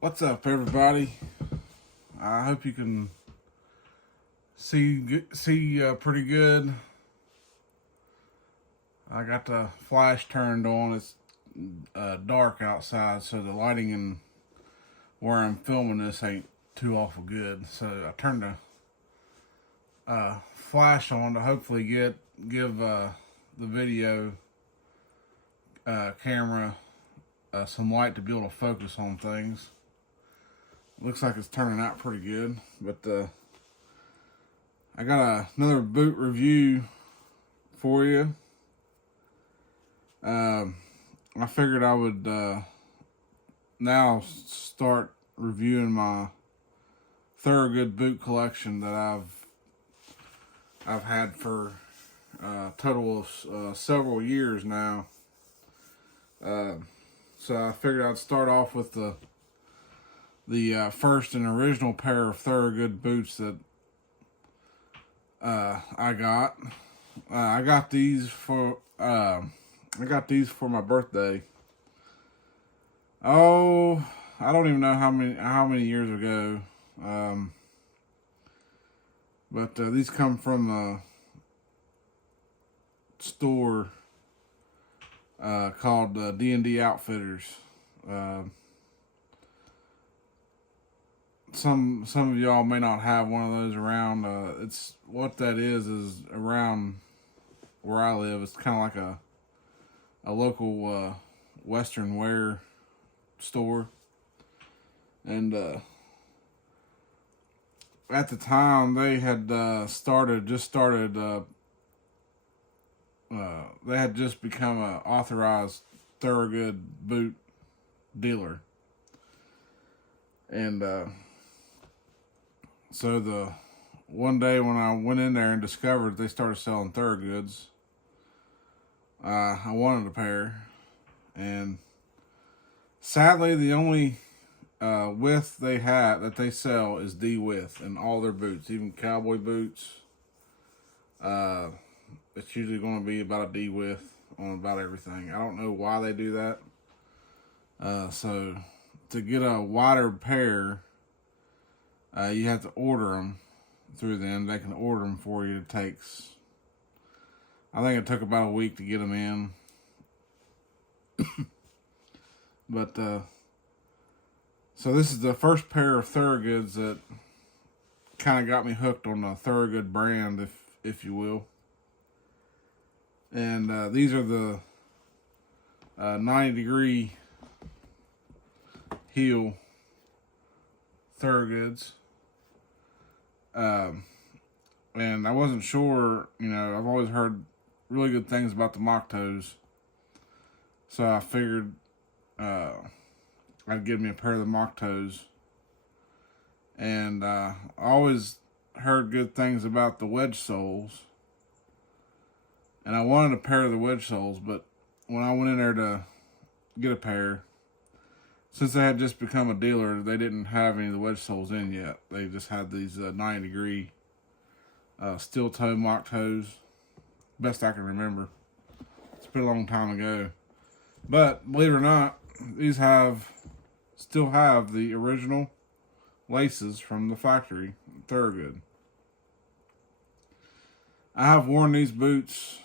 What's up, everybody? I hope you can see pretty good. I got the flash turned on. It's dark outside, so the lighting in where I'm filming this ain't too awful good. So I turned the flash on to hopefully give the video camera some light to be able to focus on things. Looks like it's turning out pretty good, but I got another boot review for you. I figured I would now start reviewing my Thorogood boot collection that I've had for a total of several years now. So I figured I'd start off with the first and original pair of Thorogood boots that I got. I got these for my birthday. Oh, I don't even know how many years ago. But these come from a store called D&D Outfitters. Some of y'all may not have one of those around. It's what that is around where I live. It's kind of like a local Western wear store, and at the time they had they had just become a authorized Thorogood boot dealer, and so the one day when I went in there and discovered they started selling Thorogoods, I wanted a pair, and sadly the only width they have that they sell is D width in all their boots, even cowboy boots. It's usually going to be about a D width on about everything. I don't know why they do that. So to get a wider pair, you have to order them through them. They can order them for you. It takes, I think it took about a week to get them in. But so this is the first pair of Thorogoods that kind of got me hooked on the Thorogood brand, if you will. And these are the 90-degree heel Thorogoods. And I wasn't sure, I've always heard really good things about the mock toes. So I figured I'd give me a pair of the mock toes. And I always heard good things about the wedge soles. And I wanted a pair of the wedge soles, but when I went in there to get a pair, since they had just become a dealer, they didn't have any of the wedge soles in yet. They just had these 90-degree steel toe mock toes. Best I can remember. It's been a long time ago. But believe it or not, these still have the original laces from the factory, Thorogood. I have worn these boots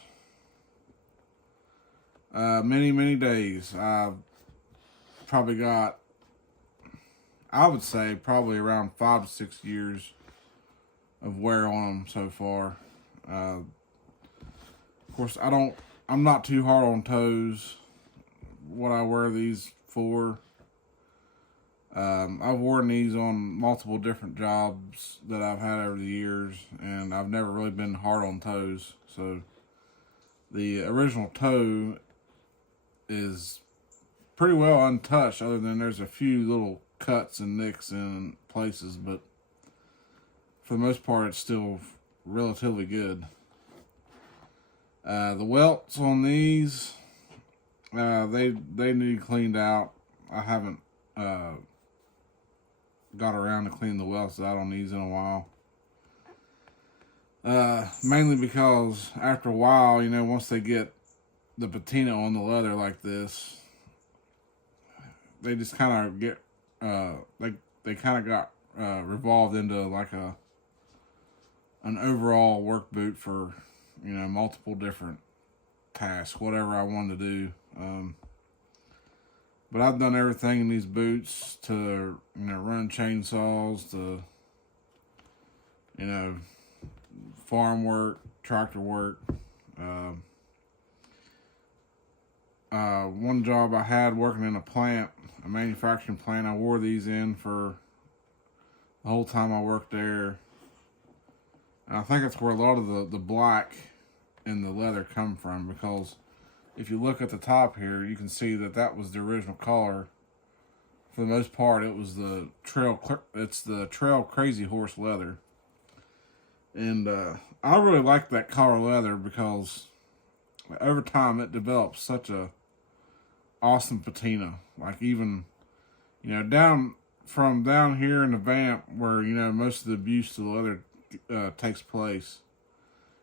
many days. I've probably got, I would say, probably around 5 to 6 years of wear on them so far. Of course, I'm not too hard on toes. What I wear these for. I've worn these on multiple different jobs that I've had over the years, and I've never really been hard on toes. So the original toe is pretty well untouched, other than there's a few little cuts and nicks in places, but for the most part it's still relatively good. The welts on these, they need cleaned out. I haven't got around to clean the welts out on these in a while. Mainly because after a while, once they get the patina on the leather like this, they just kind of get they kind of got revolved into like an overall work boot for, you know, multiple different tasks, whatever I wanted to do. But I've done everything in these boots, to, you know, run chainsaws, to, you know, farm work, tractor work. One job I had working in a plant, a manufacturing plant, I wore these in for the whole time I worked there. And I think that's where a lot of the black and the leather come from, because if you look at the top here, you can see that that was the original color. For the most part, it was the Trail Crazy Horse leather. And I really like that color leather because over time it develops such a awesome patina. Like, even, you know, down here in the vamp where, you know, most of the abuse to the leather takes place.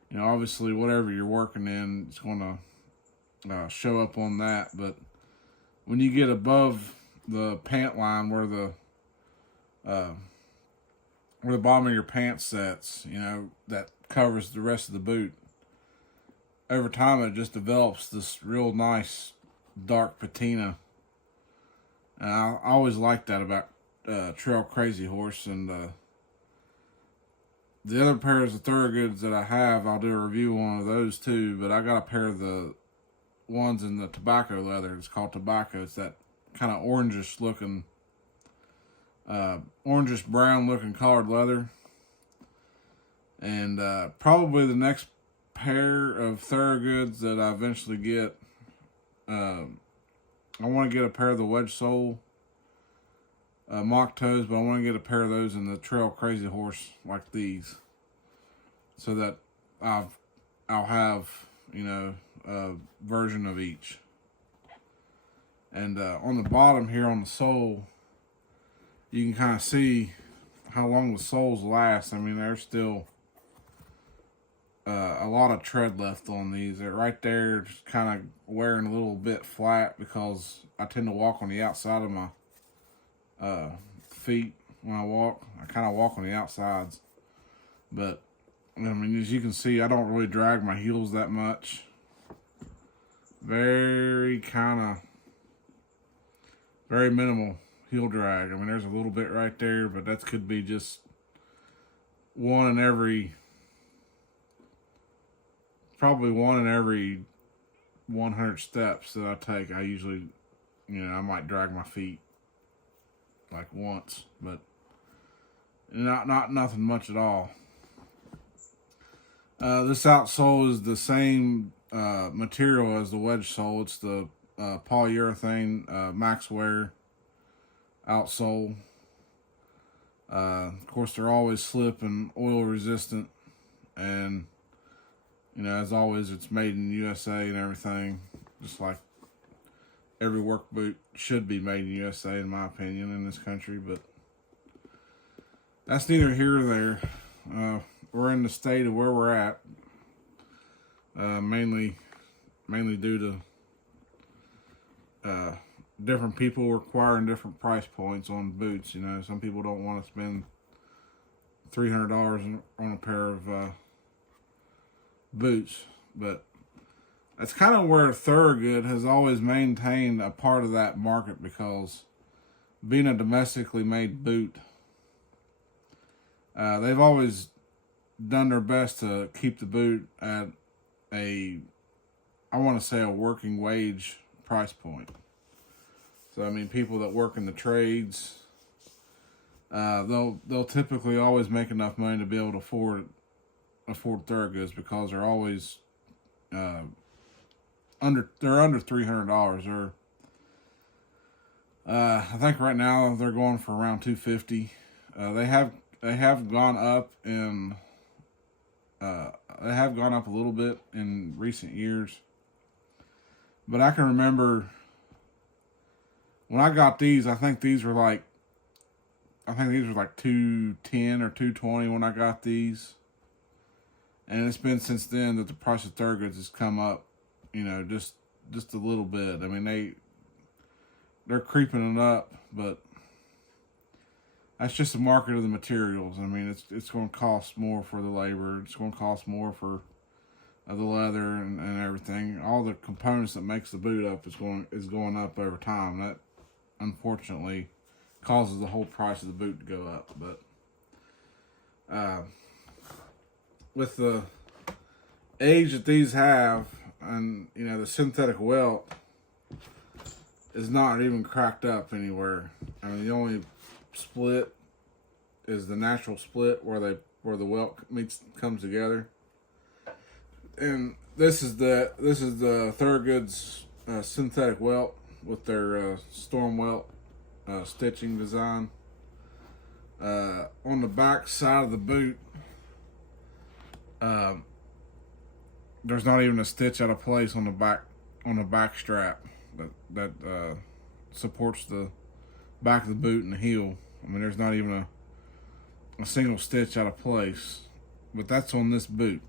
You know, obviously whatever you're working in, it's going to show up on that. But when you get above the pant line where the bottom of your pants sets, you know, that covers the rest of the boot, over time it just develops this real nice dark patina. And I always liked that about Trail Crazy Horse. And the other pairs of Thorogoods that I have, I'll do a review on one of those too. But I got a pair of the ones in the tobacco leather. It's called tobacco. It's that kind of orangish looking, orangish brown looking colored leather. And probably the next pair of Thorogoods that I eventually get, I want to get a pair of the wedge sole mock toes, but I want to get a pair of those in the Trail Crazy Horse like these, so that I'll have, you know, a version of each. And on the bottom here on the sole, you can kind of see how long the soles last. I mean, there's still a lot of tread left on these. They're right there, just kind of wearing a little bit flat because I tend to walk on the outside of my feet when I walk. I kind of walk on the outsides. But, I mean, as you can see, I don't really drag my heels that much. Very minimal heel drag. I mean, there's a little bit right there, but that could be just probably one in every 100 steps that I take. I usually, you know, I might drag my feet like once, but not nothing much at all. This outsole is the same material as the wedge sole. It's the polyurethane Maxwear outsole. Of course, they're always slip and oil resistant, and, you know, as always, it's made in the USA and everything, just like every work boot should be made in the USA, in my opinion, in this country. But that's neither here nor there. We're in the state of where we're at, mainly due to different people requiring different price points on boots. You know, some people don't want to spend $300 on a pair of boots, but that's kind of where Thorogood has always maintained a part of that market, because being a domestically made boot, they've always done their best to keep the boot at I want to say a working wage price point. So, I mean, people that work in the trades, they'll typically always make enough money to be able to afford Thorogoods, because they're always under $300. I think right now they're going for around $250. They have gone up a little bit in recent years, but I can remember when I got these. I think these were like $210 or $220 when I got these. And it's been since then that the price of Thorogoods has come up, you know, just a little bit. I mean, they're creeping it up, but that's just the market of the materials. I mean, it's going to cost more for the labor. It's going to cost more for the leather and everything. All the components that makes the boot up is going up over time. That unfortunately causes the whole price of the boot to go up. But with the age that these have, and you know, the synthetic welt is not even cracked up anywhere. I mean, the only split is the natural split where the welt comes together. And this is the Thorogood's synthetic welt with their storm welt stitching design. On the back side of the boot, there's not even a stitch out of place on the back strap that supports the back of the boot and the heel. I mean, there's not even a single stitch out of place, but that's on this boot.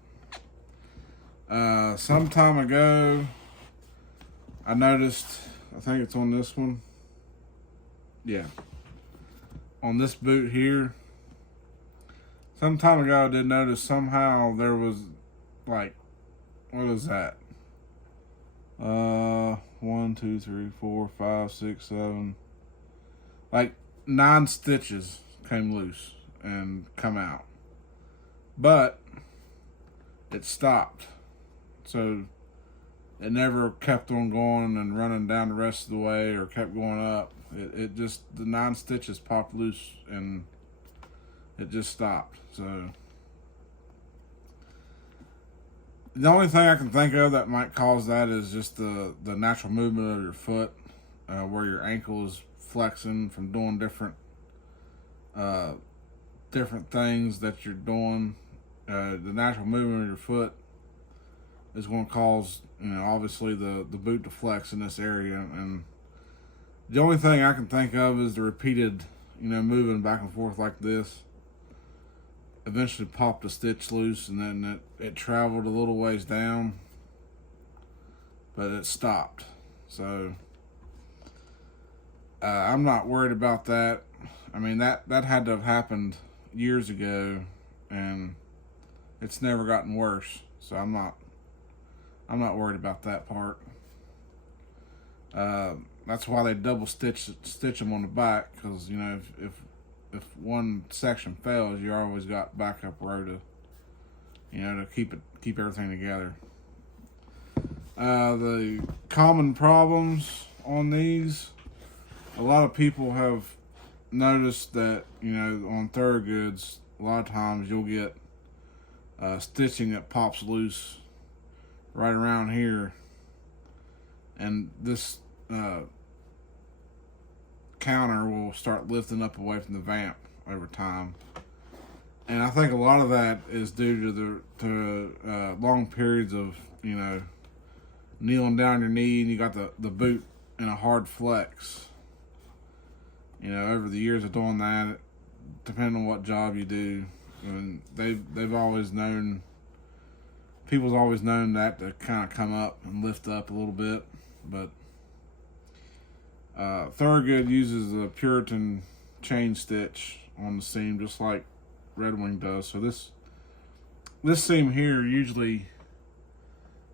Some time ago, I noticed, I think it's on this one. Yeah. On this boot here. Some time ago, I did notice somehow there was like, what is that? 1, 2, 3, 4, 5, 6, 7. Like 9 stitches came loose and come out. But it stopped. So it never kept on going and running down the rest of the way or kept going up. It just, the 9 stitches popped loose and it just stopped. So the only thing I can think of that might cause that is just the natural movement of your foot, where your ankle is flexing from doing different things that you're doing. The natural movement of your foot is going to cause, you know, obviously the boot to flex in this area. And the only thing I can think of is the repeated, you know, moving back and forth like this eventually popped a stitch loose, and then it traveled a little ways down, but it stopped. So I'm not worried about that. I mean, that had to have happened years ago, and it's never gotten worse. So I'm not worried about that part. That's why they double stitch them on the back, because you know, if one section fails, you always got backup row to, you know, to keep everything together. The common problems on these, a lot of people have noticed that, you know, on Thorogoods, a lot of times you'll get stitching that pops loose right around here, and this counter will start lifting up away from the vamp over time. And I think a lot of that is due to long periods of, you know, kneeling down your knee, and you got the boot in a hard flex. You know, over the years of doing that, depending on what job you do, and they've always known, people's always known that to kind of come up and lift up a little bit. But Thorogood uses the Puritan chain stitch on the seam, just like Red Wing does. So this seam here usually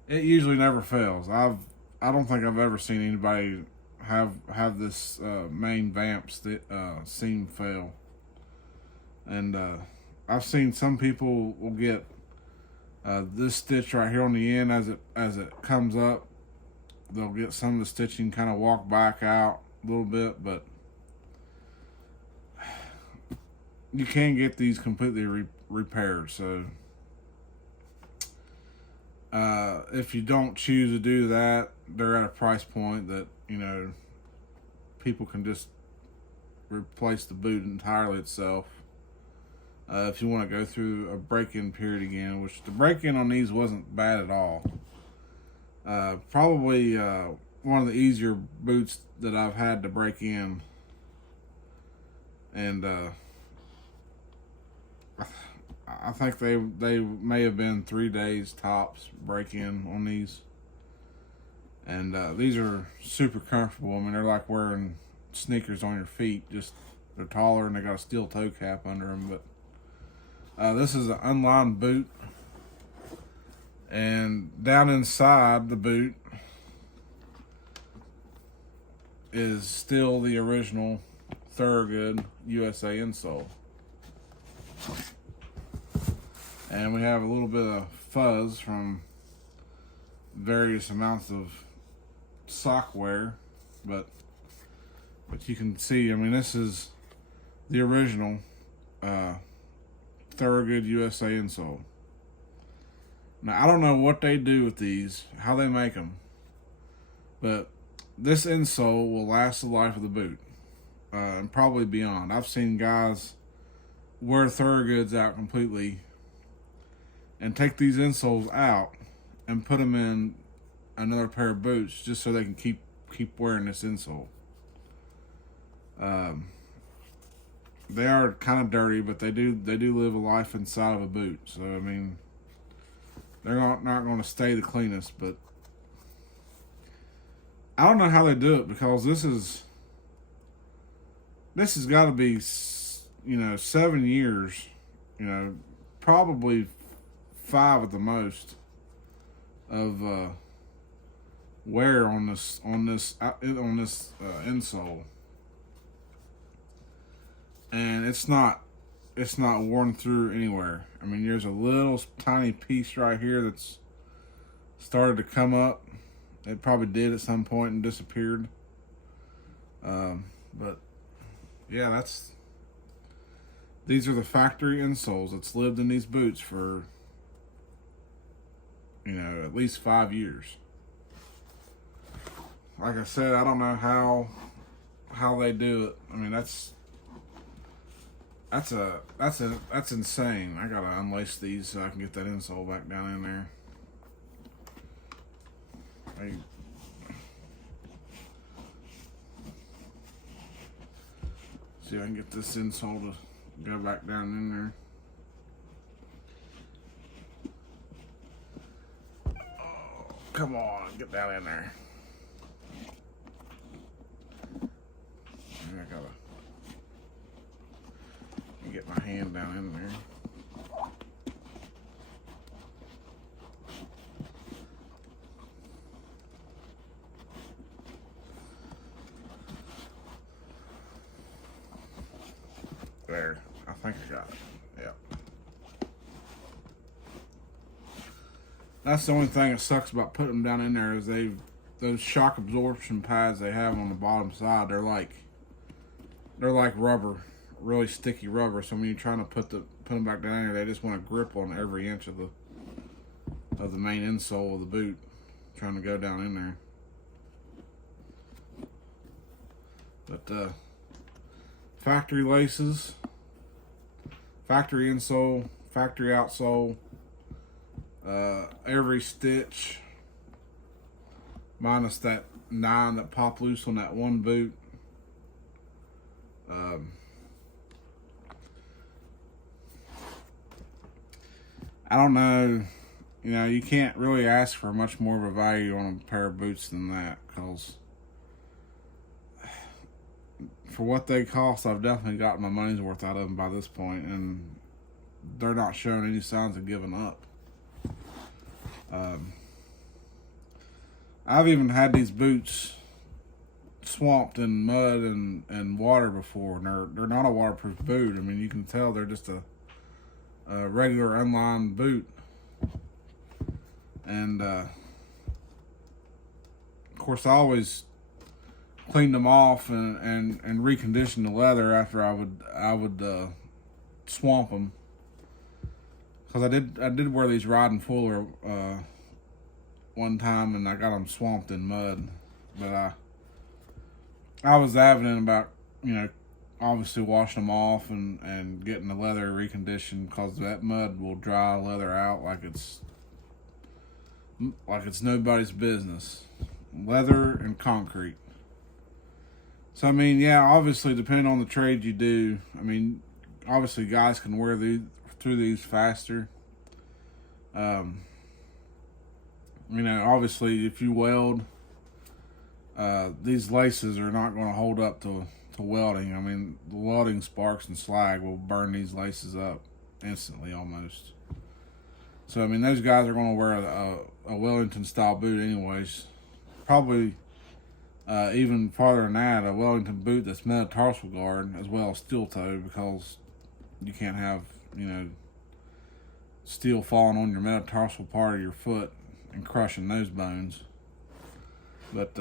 never fails. I don't think I've ever seen anybody have this main vamp seam fail. And I've seen some people will get this stitch right here on the end as it comes up. They'll get some of the stitching kind of walk back out a little bit, but you can get these completely repaired. So if you don't choose to do that, they're at a price point that, you know, people can just replace the boot entirely itself. If you want to go through a break-in period again, which the break-in on these wasn't bad at all. Probably one of the easier boots that I've had to break in. And I think they may have been 3 days tops break in on these. And these are super comfortable. I mean, they're like wearing sneakers on your feet, just They're taller and they got a steel toe cap under them. But this is an unlined boot, and down inside the boot is still the original Thorogood USA insole. And we have a little bit of fuzz from various amounts of sock wear, but you can see, I mean, this is the original Thorogood USA insole. Now, I don't know what they do with these, how they make them, but this insole will last the life of the boot, and probably beyond. I've seen guys wear Thorogoods out completely and take these insoles out and put them in another pair of boots just so they can keep wearing this insole. They are kind of dirty, but they do live a life inside of a boot. So I mean, they're not going to stay the cleanest, but I don't know how they do it, because this has got to be, 7 years, probably 5 at the most of wear on this insole, and it's not worn through anywhere. I mean, there's a little tiny piece right here that's started to come up. It probably did at some point and disappeared. But yeah, these are the factory insoles that's lived in these boots for, at least 5 years. Like I said, I don't know how they do it. I mean, that's insane. I gotta unlace these so I can get that insole back down in there. See if I can get this insole to go back down in there. Oh, come on, get down in there. I gotta get my hand down in there. There, I think I got it. Yep. That's the only thing that sucks about putting them down in there, is those shock absorption pads they have on the bottom side, they're like rubber, really sticky rubber. So when you're trying to put them back down there, they just want to grip on every inch of the main insole of the boot, trying to go down in there. But factory laces, factory insole, factory outsole, every stitch, minus that 9 that popped loose on that one boot. I don't know, you can't really ask for much more of a value on a pair of boots than that, because for what they cost, I've definitely gotten my money's worth out of them by this point, and they're not showing any signs of giving up. I've even had these boots swamped in mud and water before, and they're not a waterproof boot. I mean, you can tell they're just a regular unlined boot. And of course, I always cleaned them off and reconditioned the leather after I would swamp them, because I did wear these riding fuller one time, and I got them swamped in mud. But I was adamant about obviously washing them off and getting the leather reconditioned, because that mud will dry leather out like it's nobody's business. Leather and concrete. So I mean, yeah, obviously depending on the trade you do, I mean, obviously guys can wear through these faster. Obviously if you weld, these laces are not going to hold up to to welding. I mean, the welding sparks and slag will burn these laces up instantly almost. So, I mean, those guys are going to wear a Wellington style boot anyways. Probably even farther than that, a Wellington boot that's metatarsal guard as well as steel toe, because you can't have, steel falling on your metatarsal part of your foot and crushing those bones. But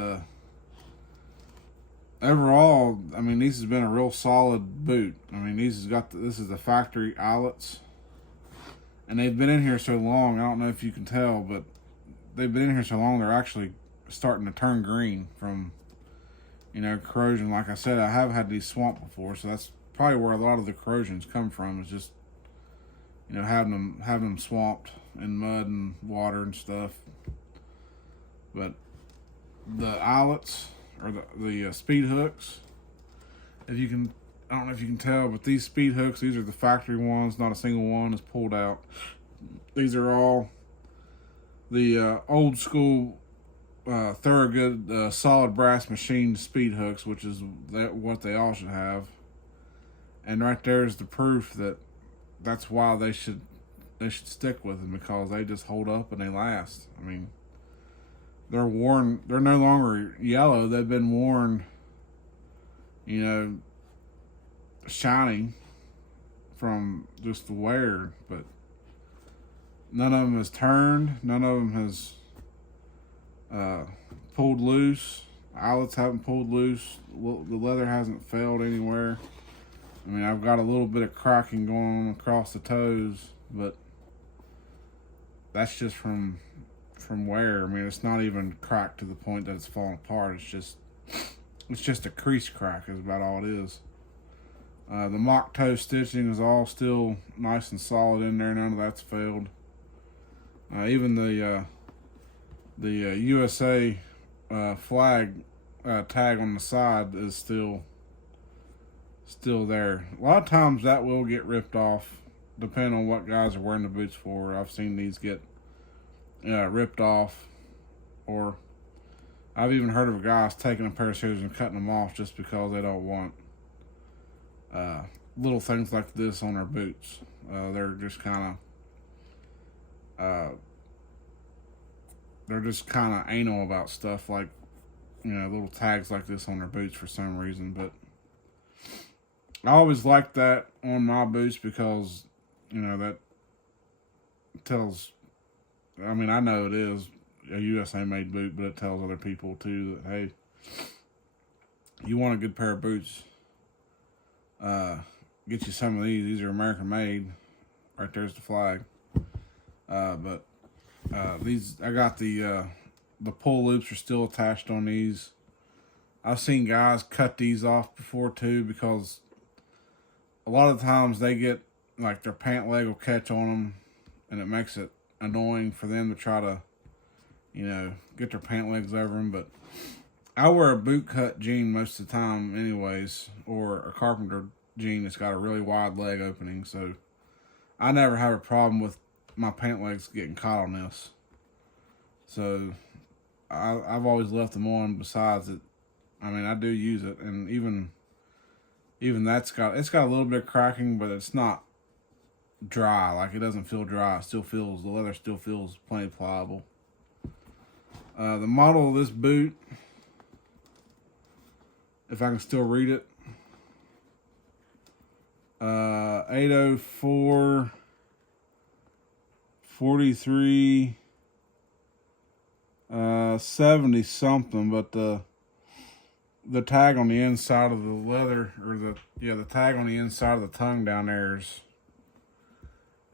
overall, I mean, these has been a real solid boot. I mean, this is the factory eyelets, and they've been in here so long. I don't know if you can tell, but they've been in here so long they're actually starting to turn green from, corrosion. Like I said, I have had these swamped before, so that's probably where a lot of the corrosions come from. Is just, having them swamped in mud and water and stuff. But the eyelets, or the speed hooks, I don't know if you can tell, but these speed hooks, these are the factory ones. Not a single one is pulled out. These are all the old school Thorogood solid brass machine speed hooks, which is what they all should have. And right there is the proof that that's why they should stick with them, because they just hold up and they last. I mean, they're worn. They're no longer yellow. They've been worn, shiny from just the wear. But none of them has turned. None of them has pulled loose. Eyelets haven't pulled loose. The leather hasn't failed anywhere. I mean, I've got a little bit of cracking going on across the toes, but that's just from wear. I mean, it's not even cracked to the point that it's falling apart. It's just a crease crack is about all it is. The mock toe stitching is all still nice and solid in there. None of that's failed. Even the USA flag tag on the side is still there. A lot of times that will get ripped off, depending on what guys are wearing the boots for. I've seen these get ripped off, or I've even heard of guys taking a pair of scissors and cutting them off just because they don't want little things like this on their boots. They're just kind of anal about stuff like, little tags like this on their boots for some reason. But I always like that on my boots, because, that tells, I mean, I know it is a USA made boot, but it tells other people too that, hey, you want a good pair of boots, get you some of these. These are American made. Right there's the flag. But these, I got the pull loops are still attached on these. I've seen guys cut these off before too, because a lot of times they get, like, their pant leg will catch on them, and it makes it annoying for them to try to, get their pant legs over them. But I wear a boot cut jean most of the time anyways, or a carpenter jean that's got a really wide leg opening, so I never have a problem with my pant legs getting caught on this. So I've always left them on. Besides it, I mean, I do use it, and even it's got a little bit of cracking, but it's not dry. Like, it doesn't feel dry. The leather still feels plenty pliable. The model of this boot, if I can still read it, 804 43 70 something, but the tag on the inside of the leather, or the tag on the inside of the tongue down there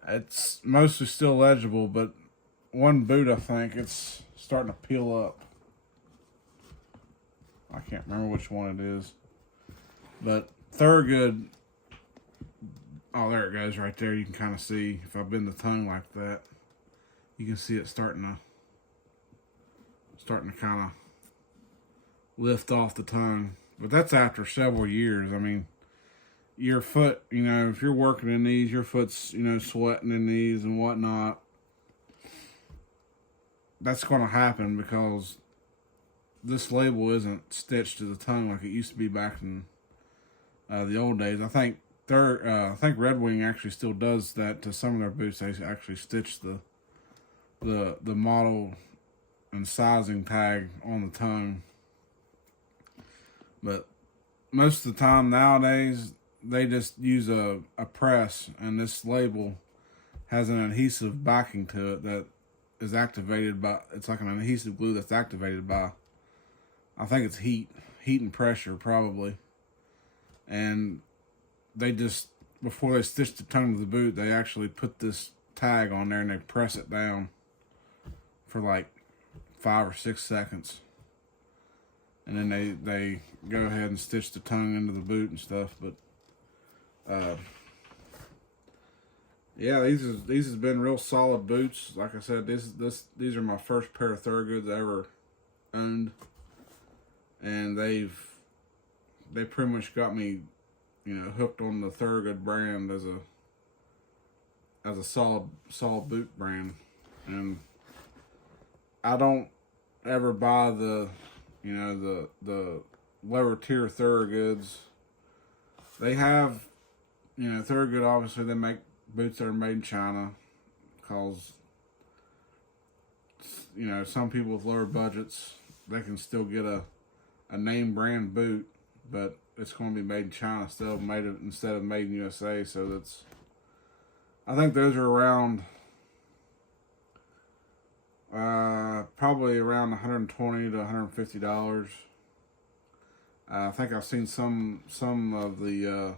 it's mostly still legible, but one boot, I think it's starting to peel up. I can't remember which one it is, but Thorogood, oh, there it goes right there. You can kind of see, if I bend the tongue like that, you can see it starting to kind of lift off the tongue. But that's after several years. I mean, your foot, if you're working in these, your foot's, sweating in these and whatnot. That's going to happen because this label isn't stitched to the tongue like it used to be back in the old days. I think Red Wing actually still does that to some of their boots. They actually stitch the model and sizing tag on the tongue. But most of the time nowadays, they just use a press, and this label has an adhesive backing to it that is activated by, it's like an adhesive glue that's activated by, I think it's heat and pressure probably. And they just, before they stitch the tongue of the boot, they actually put this tag on there and they press it down for like 5 or 6 seconds. And then they go ahead and stitch the tongue into the boot and stuff. But yeah, these has been real solid boots. Like I said, these are my first pair of Thorogoods I ever owned, and they pretty much got me, you know, hooked on the Thorogood brand as a solid boot brand. And I don't ever buy the, you know, the lower tier Thorogoods. They have, you know, Thorogood, obviously they make boots that are made in China, because, you know, some people with lower budgets, they can still get a name brand boot, but it's going to be made in China instead of made in USA. So that's, I think those are around probably around $120 to $150. I think I've seen some of the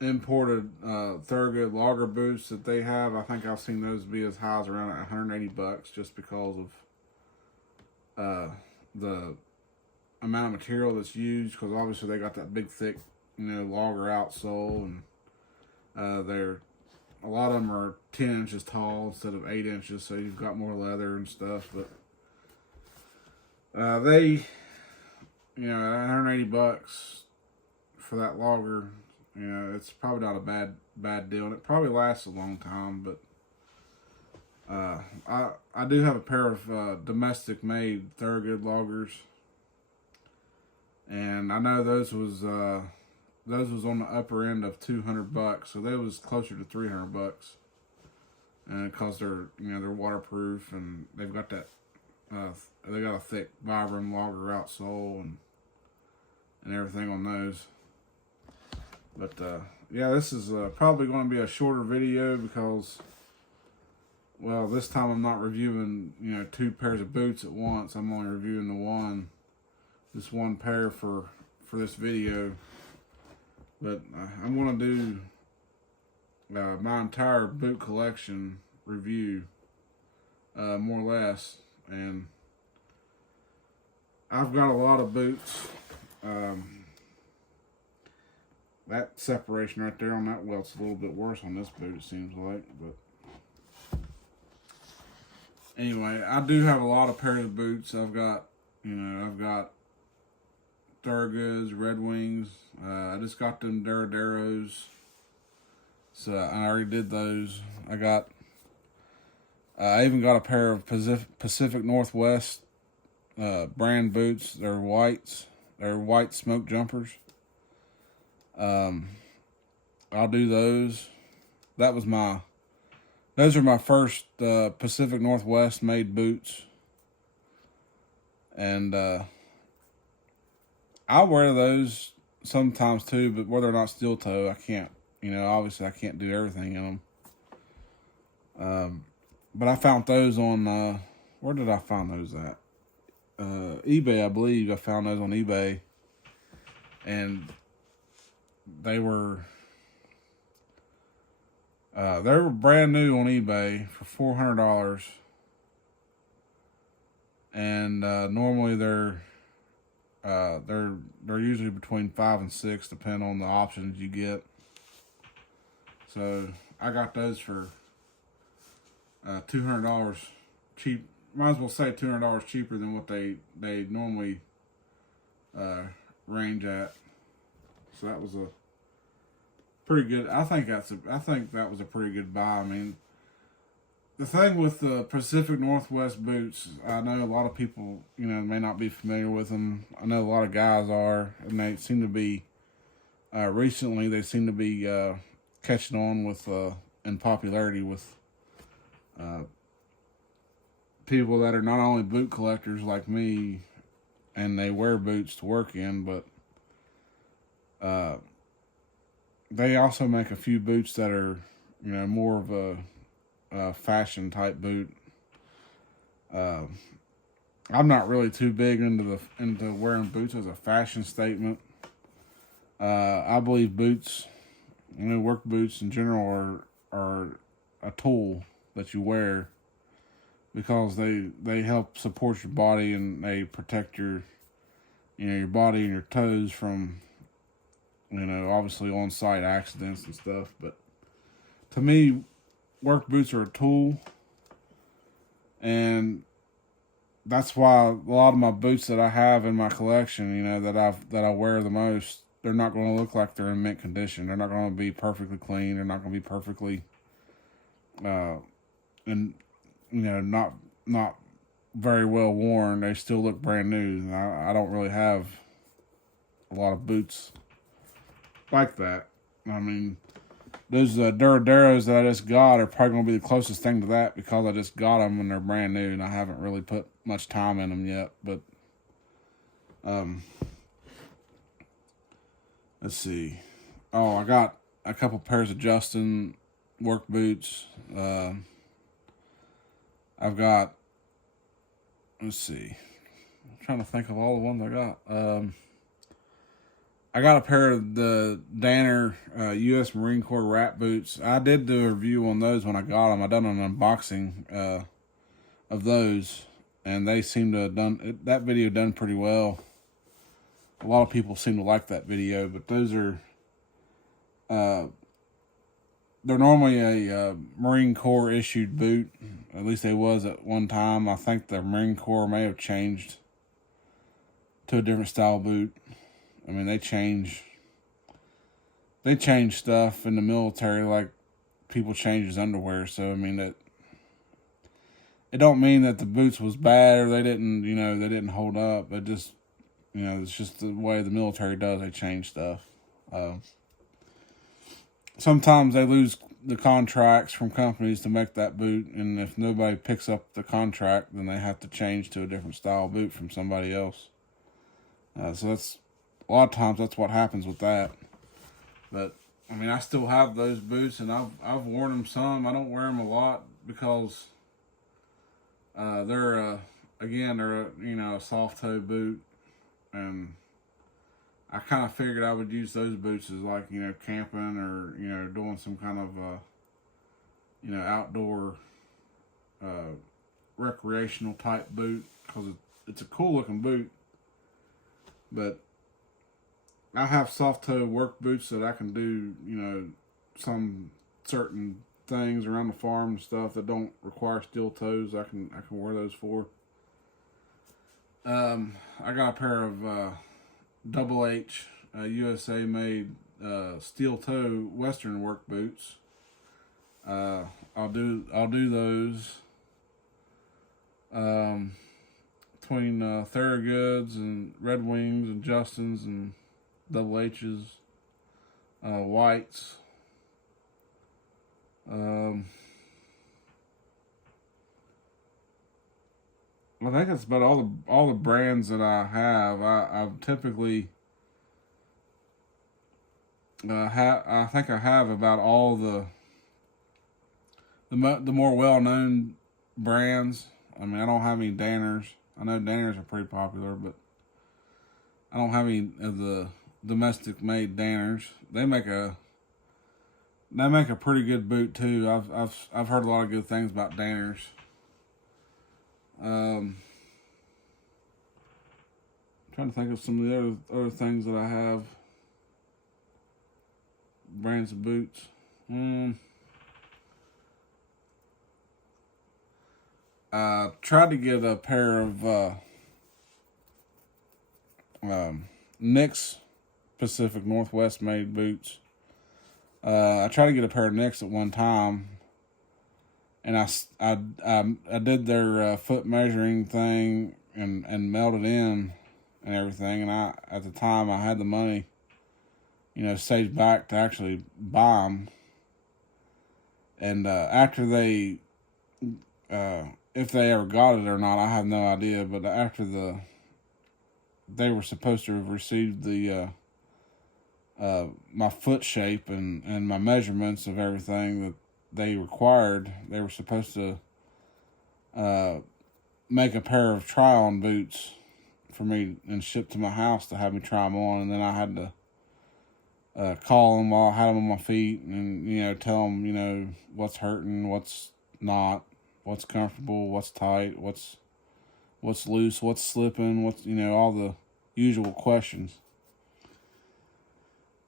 imported Thorogood logger boots that they have. I think I've seen those be as high as around $180, just because of the amount of material that's used, because obviously they got that big thick, you know, logger outsole, and a lot of them are 10 inches tall instead of 8 inches, so you've got more leather and stuff. But they, you know, $180 for that logger, you know, it's probably not a bad deal, and it probably lasts a long time. But I do have a pair of domestic made Thorogood loggers, and I know those was on the upper end of $200, so they was closer to $300, and because they're, you know, they're waterproof, and they've got that they got a thick Vibram logger outsole and everything on those. But yeah, this is probably going to be a shorter video, because, well, this time I'm not reviewing, you know, 2 pairs of boots at once. I'm only reviewing this one pair for this video. But I'm going to do my entire boot collection review, more or less. And I've got a lot of boots. That separation right there on that welt's a little bit worse on this boot, it seems like. But anyway, I do have a lot of pairs of boots. I've got Thorogoods, Red Wings. I just got them Duraderos, so I already did those. I even got a pair of Pacific Northwest brand boots. They're whites. They're white smoke jumpers. I'll do those. Those are my first Pacific Northwest made boots, and I'll wear those sometimes too, but where they're not steel toe, I can't, you know, obviously I can't do everything in them. But I found those on, where did I find those at? eBay, I believe. I found those on eBay, and they were brand new on eBay for $400, and normally they're usually between 5 and 6, depending on the options you get. So I got those for $200 cheap. Might as well say $200 cheaper than what they normally range at. So that was a pretty good. I think that was a pretty good buy. I mean, The thing with the Pacific Northwest boots, I know a lot of people, may not be familiar with them. I know a lot of guys are, and they seem to be, recently, they seem to be catching on with, in popularity with people that are not only boot collectors like me, and they wear boots to work in, but they also make a few boots that are, more of a fashion type boot. I'm not really too big into wearing boots as a fashion statement. I believe boots, work boots in general are a tool that you wear because they help support your body and they protect your body and your toes from obviously on-site accidents and stuff. But to me, work boots are a tool, and that's why a lot of my boots that I have in my collection, that I wear the most, they're not going to look like they're in mint condition. They're not going to be perfectly clean. They're not going to be perfectly, not very well worn. They still look brand new. And I don't really have a lot of boots like that. I mean, those Duraderos that I just got are probably going to be the closest thing to that because I just got them and they're brand new and I haven't really put much time in them yet. But let's see. Oh, I got a couple pairs of Justin work boots. I've got, let's see. I'm trying to think of all the ones I got. I got a pair of the Danner U.S. Marine Corps wrap boots. I did do a review on those when I got them. I done an unboxing of those, and they seem to have done that video done pretty well. A lot of people seem to like that video, but those are they're normally a Marine Corps issued boot. At least they was at one time. I think the Marine Corps may have changed to a different style boot. I mean, they change stuff in the military like people change underwear. So I mean it don't mean that the boots was bad or they didn't hold up. It just it's just the way the military does. They change stuff. Sometimes they lose the contracts from companies to make that boot, and if nobody picks up the contract, then they have to change to a different style boot from somebody else. So that's a lot of times that's what happens with that. But I mean, I still have those boots, and I've worn them some. I don't wear them a lot because they're a soft toe boot, and I kind of figured I would use those boots as like camping or doing some kind of outdoor recreational type boot because it's a cool looking boot. But I have soft toe work boots that I can do, some certain things around the farm and stuff that don't require steel toes. I can wear those for. I got a pair of Double H USA made steel toe Western work boots. I'll do those between Thorogoods and Red Wings and Justins and Double H's, whites. I think that's about all the brands that I have. I've typically I think I have about all the more well known brands. I mean, I don't have any Danners. I know Danners are pretty popular, but I don't have any of the domestic made Danners. They make a pretty good boot too. I've heard a lot of good things about Danners. Trying to think of some of the other things that I have. Brands of boots. Tried to get a pair of Nick's Pacific Northwest made boots. I tried to get a pair of Nick's at one time, and I did their foot measuring thing and mailed it in and everything. And at the time I had the money, saved back to actually buy them. And after they, if they ever got it or not, I have no idea. But after they were supposed to have received the my foot shape and my measurements of everything that they required. They were supposed to make a pair of try-on boots for me and ship to my house to have me try them on, and then I had to call them while I had them on my feet and tell them what's hurting, what's not, what's comfortable, what's tight, what's loose, what's slipping, what's all the usual questions.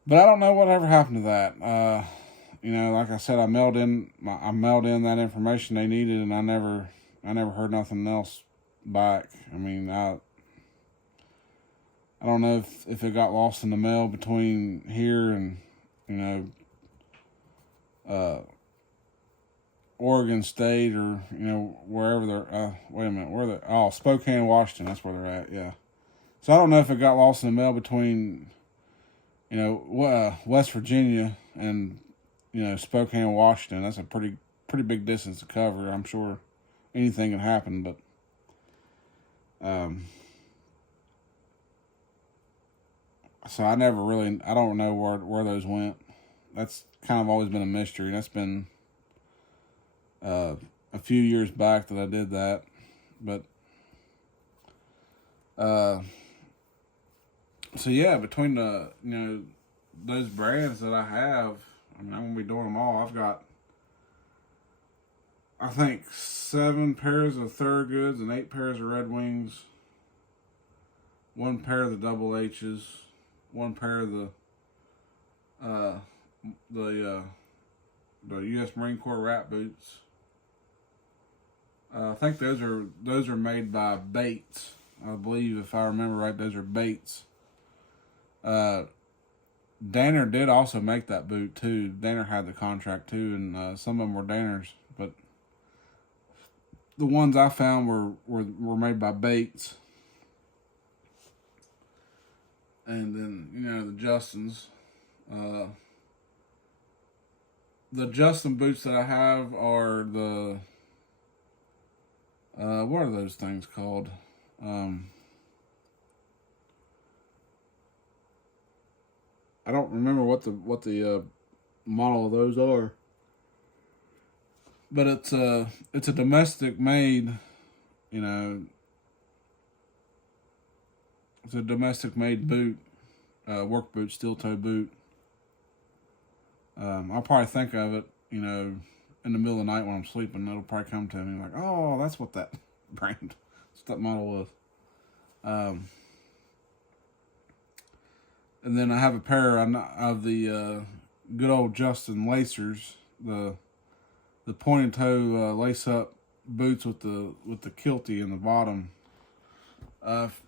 But I don't know whatever happened to that. Like I said, I mailed in that information they needed, and I never heard nothing else back. I mean, I don't know if it got lost in the mail between here and Oregon State or wherever they're. Wait a minute, where they? Oh, Spokane, Washington. That's where they're at. Yeah. So I don't know if it got lost in the mail between West Virginia and Spokane, Washington. That's a pretty big distance to cover. I'm sure anything can happen, but so I don't know where those went. That's kind of always been a mystery. That's been a few years back that I did that, but so yeah, between the those brands that I have, I mean, I'm gonna be doing them all. I've got, I think, 7 pairs of Thorogoods and 8 pairs of Red Wings, 1 pair of the Double H's, 1 pair of the U.S. Marine Corps Wrap Boots. I think those are made by Bates. I believe, if I remember right, those are Bates. Danner did also make that boot too. Danner had the contract too, and some of them were Danner's, but the ones I found were made by Bates. And then the Justins. The Justin boots that I have are the what are those things called? I don't remember what the model of those are, but it's a domestic made, it's a domestic made boot, work boot, steel toe boot. I'll probably think of it, in the middle of the night when I'm sleeping. It'll probably come to me like, oh, that's what that brand, that's what that model was. And then I have a pair of the good old Justin lacers, the pointed toe lace up boots with the kiltie in the bottom.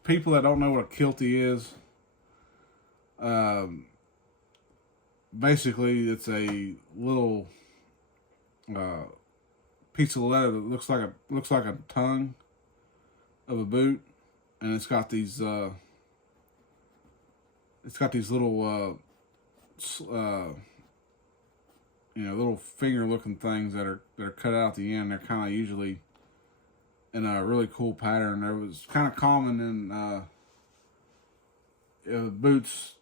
People that don't know what a kiltie is, basically it's a little piece of leather that looks like a tongue of a boot, and it's got these little little finger looking things that are cut out at the end. They're kind of usually in a really cool pattern. It was kind of common in boots.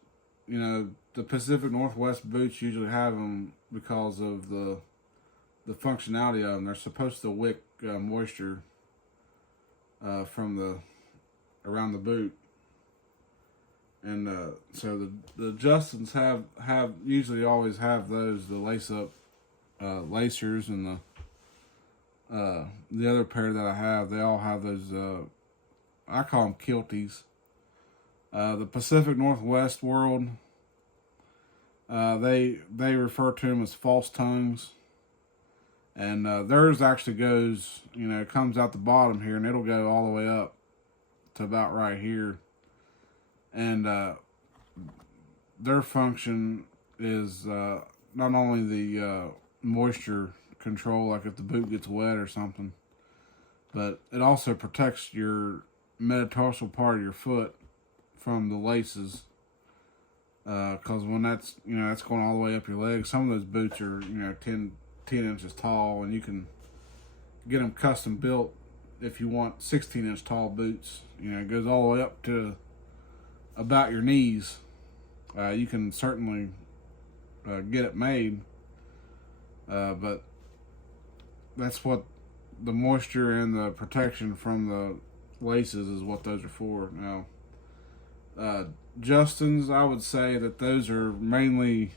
The Pacific Northwest boots usually have them because of the functionality of them. They're supposed to wick moisture from around the boot. And so the Justins have usually always have those, the lace up lacers, and the other pair that I have, they all have those. I call them kilties. The Pacific Northwest world, they refer to them as false tongues, and theirs actually goes, comes out the bottom here, and it'll go all the way up to about right here. And their function is not only the moisture control, like if the boot gets wet or something. But it also protects your metatarsal part of your foot from the laces. Because when that's going all the way up your leg, some of those boots are 10 inches tall, and you can get them custom built if you want 16-inch tall boots. It goes all the way up to about your knees. You can certainly get it made, but that's what the moisture and the protection from the laces is what those are for. Now, Justin's, I would say that those are mainly,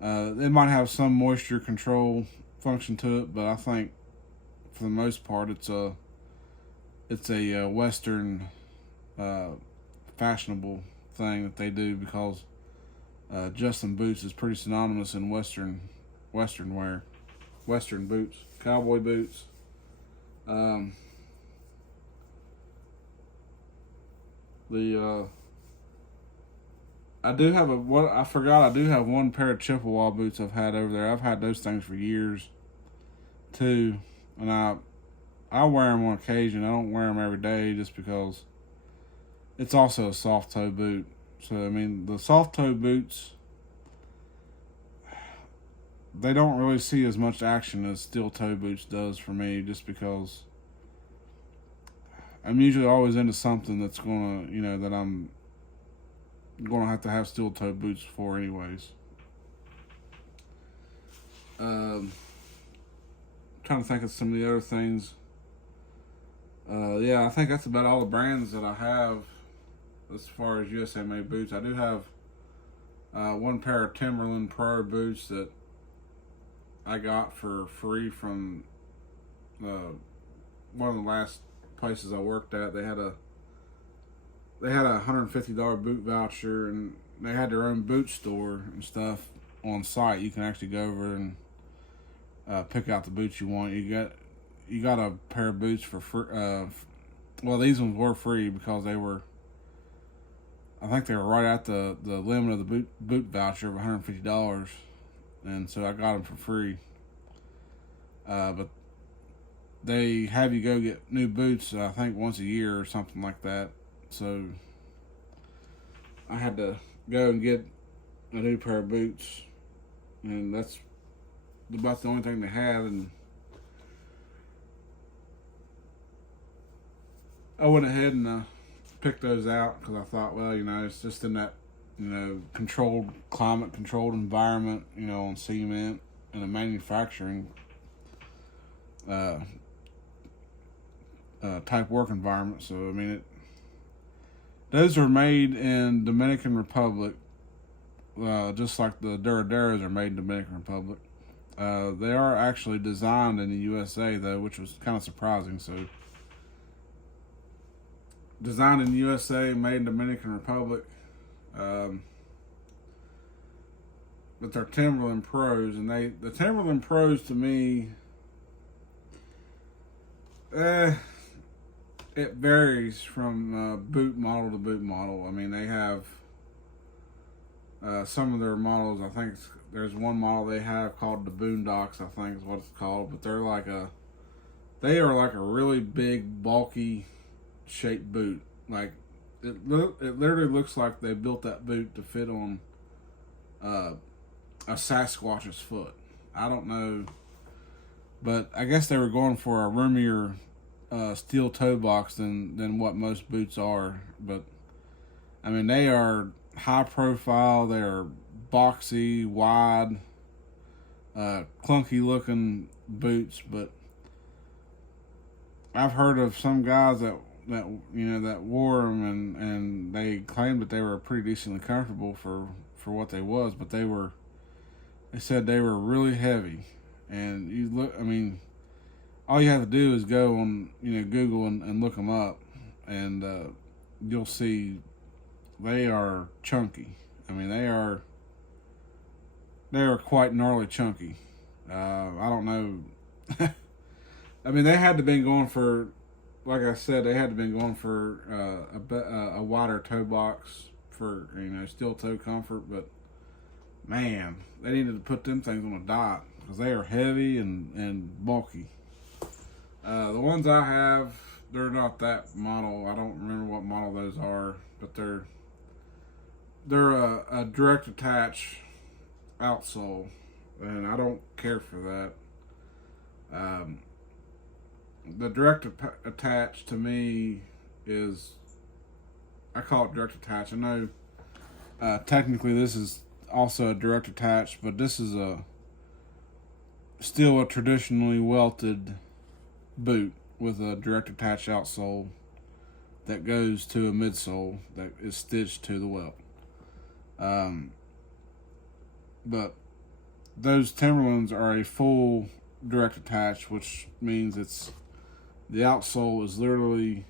they might have some moisture control function to it, but I think for the most part it's a Western fashionable thing that they do, because Justin boots is pretty synonymous in Western wear, Western boots, cowboy boots. I do have I do have one pair of Chippewa boots I've had over there. I've had those things for years too, and I wear them on occasion. I don't wear them every day just because it's also a soft toe boot. So I mean, the soft toe boots, they don't really see as much action as steel toe boots does for me, just because I'm usually always into something that's gonna, that I'm gonna have steel toe boots for anyways. Trying to think of some of the other things. Yeah, I think that's about all the brands that I have as far as USA made boots. I do have one pair of Timberland Pro boots that I got for free from one of the last places I worked at. They had a $150 boot voucher, and they had their own boot store and stuff on site. You can actually go over and pick out the boots you want. You got a pair of boots for free. Well, these ones were free because I think they were right at the limit of the boot voucher of $150, and so I got them for free. But they have you go get new boots, I think once a year or something like that. So I had to go and get a new pair of boots, and that's about the only thing they had. And I went ahead and picked those out because I thought, well, it's just in that, climate controlled environment, on cement and a manufacturing type work environment. So I mean, those are made in Dominican Republic, just like the Duraderos are made in Dominican Republic. They are actually designed in the USA though, which was kind of surprising. So designed in the USA, made in Dominican Republic. But they're Timberland Pros, and the Timberland Pros to me, it varies from boot model to boot model. I mean, they have some of their models. I think there's one model they have called the Boondocks, I think is what it's called. But they are like a really big, bulky shaped boot. Like it literally looks like they built that boot to fit on a Sasquatch's foot. I don't know, but I guess they were going for a roomier steel toe box than what most boots are. But I mean, they are high profile. They are boxy, wide, clunky looking boots. But I've heard of some guys that wore them and they claimed that they were pretty decently comfortable for what they was. But they said they were really heavy, and you look. I mean, all you have to do is go on, Google and look them up, and you'll see they are chunky. I mean, they are quite gnarly chunky. I don't know. I mean, they had to been going for, like I said, they had to been going for a wider toe box for steel toe comfort. But man, they needed to put them things on a diet because they are heavy and bulky. The ones I have, they're not that model. I don't remember what model those are, but they're a direct attach outsole, and I don't care for that. The direct attach to me is, I call it direct attach. I know technically this is also a direct attach, but this is still a traditionally welted boot with a direct attach outsole that goes to a midsole that is stitched to the welt. But those Timberlands are a full direct attach, which means the outsole is literally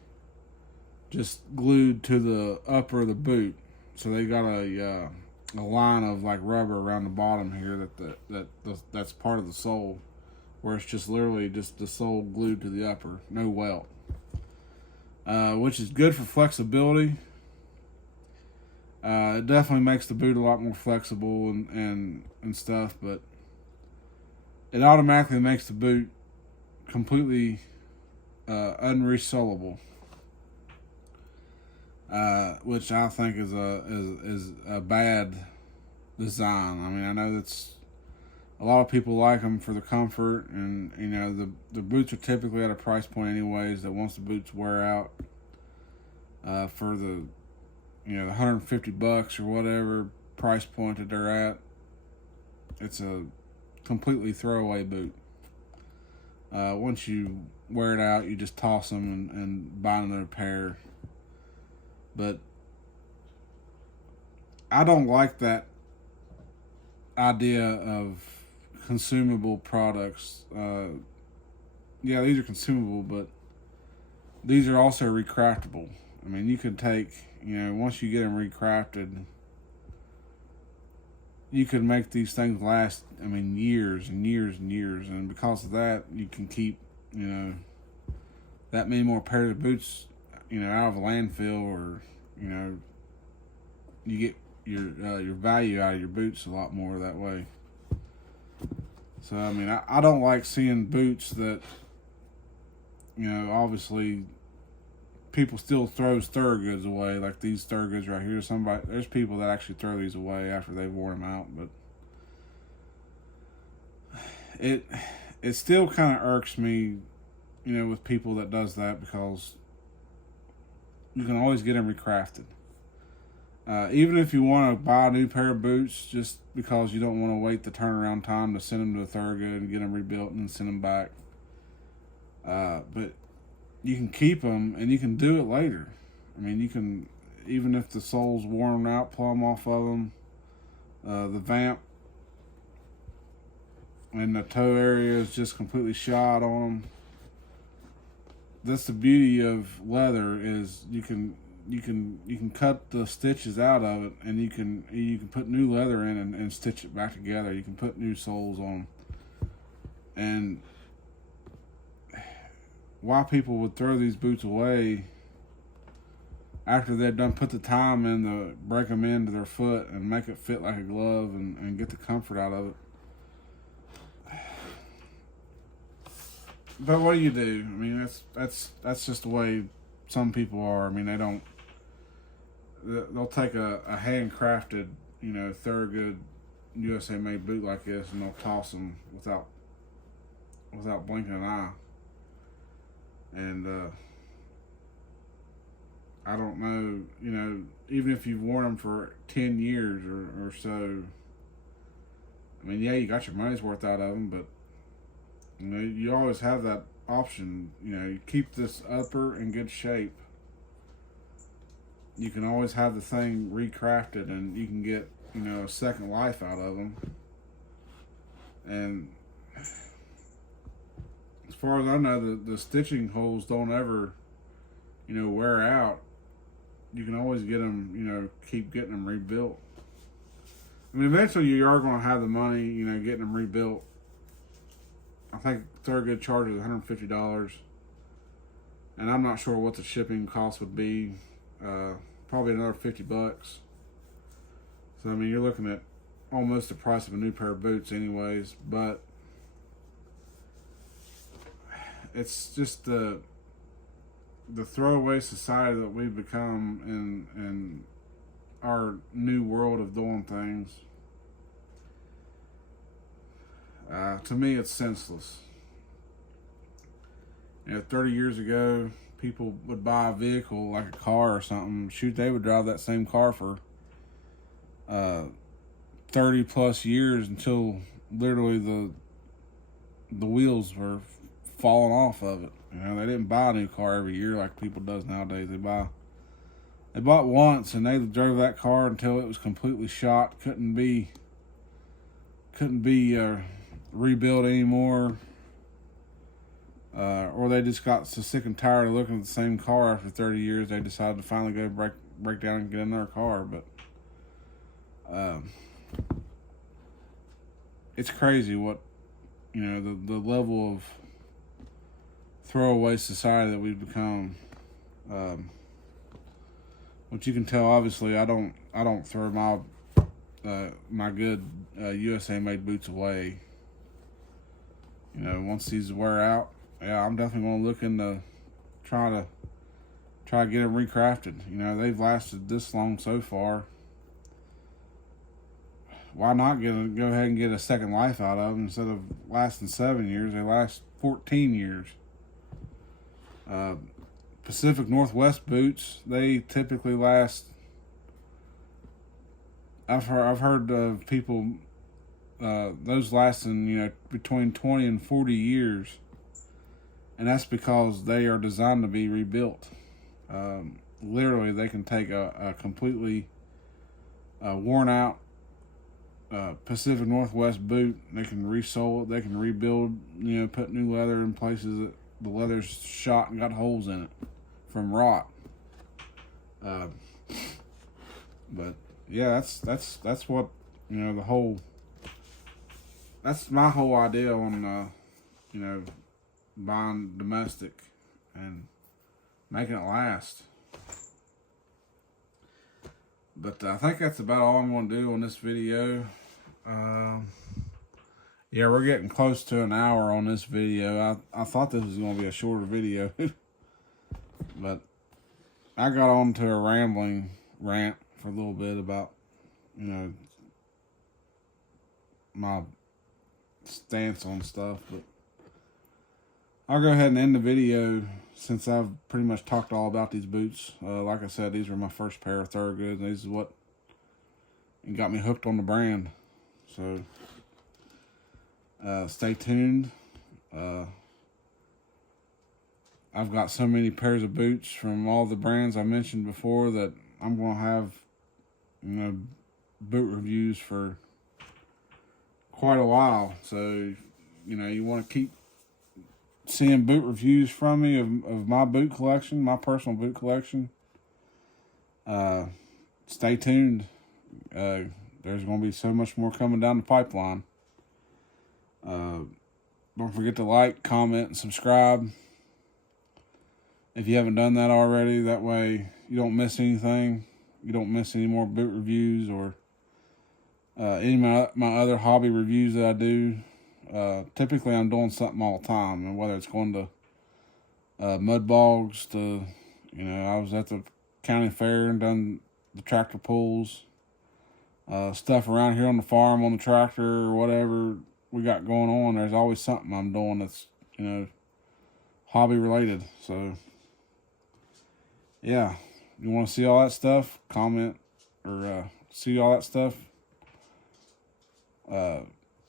just glued to the upper of the boot. So they got a line of like rubber around the bottom here that's part of the sole, where it's just literally just the sole glued to the upper, no welt, which is good for flexibility. It definitely makes the boot a lot more flexible and stuff, but it automatically makes the boot completely unresolable, which I think is a bad design. I mean, I know that's a lot of people like them for the comfort, and you know the boots are typically at a price point anyways that once the boots wear out, for the the $150 or whatever price point that they're at, it's a completely throwaway boot. Once you wear it out, you just toss them and buy another pair. But I don't like that idea of consumable products. Yeah, these are consumable, but these are also recraftable. I mean, you could take, once you get them recrafted, you could make these things last, years and years and years. And because of that, you can keep, that many more pairs of boots, out of a landfill, or, you get your value out of your boots a lot more that way. So, I don't like seeing boots that, obviously people still throw Thorogoods away, like these Thorogoods right here. There's people that actually throw these away after they've worn them out, but it still kind of irks me, with people that does that, because you can always get them recrafted. Even if you want to buy a new pair of boots, just because you don't want to wait the turnaround time to send them to a Thorogood and get them rebuilt and then send them back. But you can keep them and you can do it later. You can, even if the sole's worn out plumb off of them, the vamp and the toe area is just completely shot on them. That's the beauty of leather, is you can cut the stitches out of it, and you can put new leather in and stitch it back together. You can put new soles on. And why people would throw these boots away after they've done put the time in to break them into their foot and make it fit like a glove and get the comfort out of it. But what do you do? That's just the way some people are. They'll take a handcrafted, Thorogood USA made boot like this, and they'll toss them without blinking an eye. And I don't know, even if you've worn them for 10 years or so, yeah, you got your money's worth out of them, but you always have that option. You keep this upper in good shape, you can always have the thing recrafted, and you can get a second life out of them. And as far as I know, the stitching holes don't ever wear out. You can always get them, keep getting them rebuilt. Eventually you are going to have the money, getting them rebuilt. I think Thorogood charges $150, and I'm not sure what the shipping cost would be. Probably another $50. So you're looking at almost the price of a new pair of boots anyways. But it's just the throwaway society that we've become in our new world of doing things. To me, it's senseless. 30 years ago, people would buy a vehicle like a car or something. Shoot, they would drive that same car for 30 plus years until literally the wheels were falling off of it. They didn't buy a new car every year like people does nowadays. They bought once and they drove that car until it was completely shot. Couldn't be rebuilt anymore. Or they just got so sick and tired of looking at the same car after 30 years, they decided to finally go break down and get another car. But it's crazy what, the level of throwaway society that we've become. Which you can tell, obviously, I don't throw my good USA made boots away. Once these wear out, yeah, I'm definitely going to look into try to get them recrafted. They've lasted this long so far. Why not go ahead and get a second life out of them? Instead of lasting 7 years, they last 14 years. Pacific Northwest boots, they typically last. I've heard of people those lasting between 20 and 40 years, and that's because they are designed to be rebuilt. Literally, they can take a completely worn out Pacific Northwest boot. They can resole it. They can rebuild. Put new leather in places that the leather's shot and got holes in it from rot. But yeah, that's what the whole. That's my whole idea on buying domestic and making it last. But I think that's about all I'm going to do on this video. Yeah, we're getting close to an hour on this video. I thought this was going to be a shorter video. But I got on to a rambling rant for a little bit about, my stance on stuff. But I'll go ahead and end the video since I've pretty much talked all about these boots. Like I said, these were my first pair of Thorogood, and this is what got me hooked on the brand. So stay tuned. I've got so many pairs of boots from all the brands I mentioned before that I'm going to have, boot reviews for quite a while. So, you want to keep seeing boot reviews from me of my boot collection, my personal boot collection. Stay tuned. There's going to be so much more coming down the pipeline. Don't forget to like, comment, and subscribe if you haven't done that already. That way you don't miss anything. You don't miss any more boot reviews or any of my other hobby reviews that I do. Typically I'm doing something all the time, and whether it's going to mud bogs to, I was at the county fair and done the tractor pulls, stuff around here on the farm on the tractor or whatever we got going on. There's always something I'm doing that's, hobby related. So yeah, you want to see all that stuff, comment or see all that stuff,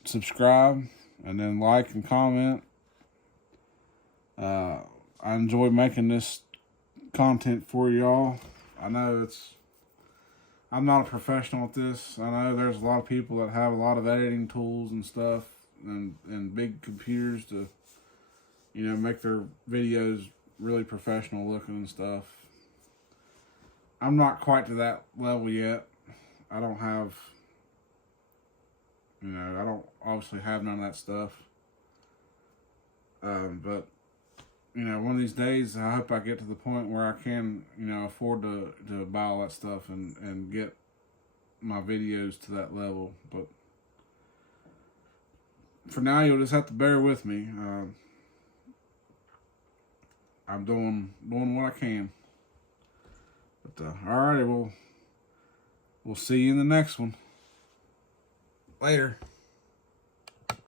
subscribe and then like and comment. I enjoy making this content for y'all. I know I'm not a professional at this. I know there's a lot of people that have a lot of editing tools and stuff and big computers to, make their videos really professional looking and stuff. I'm not quite to that level yet. I don't have, I don't obviously have none of that stuff. But, one of these days, I hope I get to the point where I can, afford to buy all that stuff and get my videos to that level. But for now, you'll just have to bear with me. I'm doing what I can. But alrighty, we'll see you in the next one. Later.